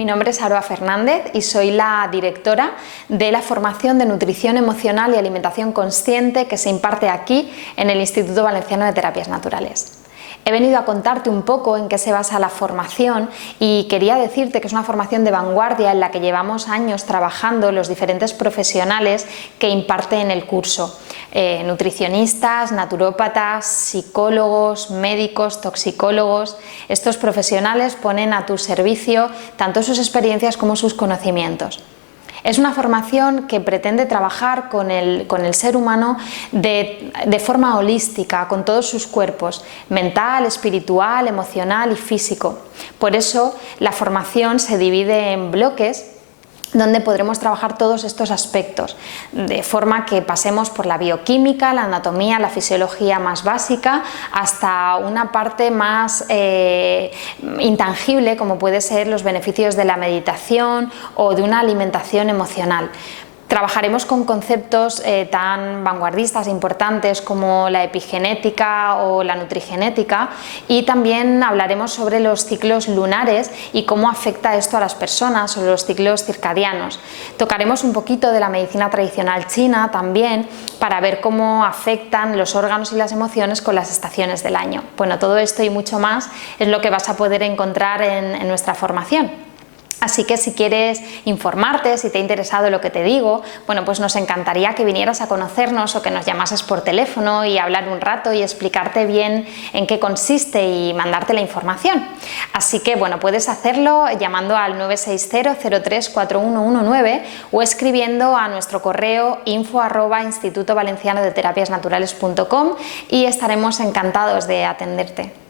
Mi nombre es Aroa Fernández y soy la directora de la formación de Nutrición Emocional y Alimentación Consciente que se imparte aquí en el Instituto Valenciano de Terapias Naturales. He venido a contarte un poco en qué se basa la formación y quería decirte que es una formación de vanguardia en la que llevamos años trabajando los diferentes profesionales que imparten el curso. Nutricionistas, naturópatas, psicólogos, médicos, toxicólogos. Estos profesionales ponen a tu servicio tanto sus experiencias como sus conocimientos. Es una formación que pretende trabajar con el ser humano de forma holística, con todos sus cuerpos, mental, espiritual, emocional y físico. Por eso la formación se divide en bloques donde podremos trabajar todos estos aspectos, de forma que pasemos por la bioquímica, la anatomía, la fisiología más básica, hasta una parte más intangible, como puede ser los beneficios de la meditación o de una alimentación emocional. Trabajaremos con conceptos tan vanguardistas e importantes como la epigenética o la nutrigenética, y también hablaremos sobre los ciclos lunares y cómo afecta esto a las personas, sobre los ciclos circadianos. Tocaremos un poquito de la medicina tradicional china también para ver cómo afectan los órganos y las emociones con las estaciones del año. Bueno, todo esto y mucho más es lo que vas a poder encontrar en nuestra formación. Así que si quieres informarte, si te ha interesado lo que te digo, bueno, pues nos encantaría que vinieras a conocernos o que nos llamases por teléfono y hablar un rato y explicarte bien en qué consiste y mandarte la información. Así que bueno, puedes hacerlo llamando al 960-034119 o escribiendo a nuestro correo info@institutovalencianodeterapiasnaturales.com y estaremos encantados de atenderte.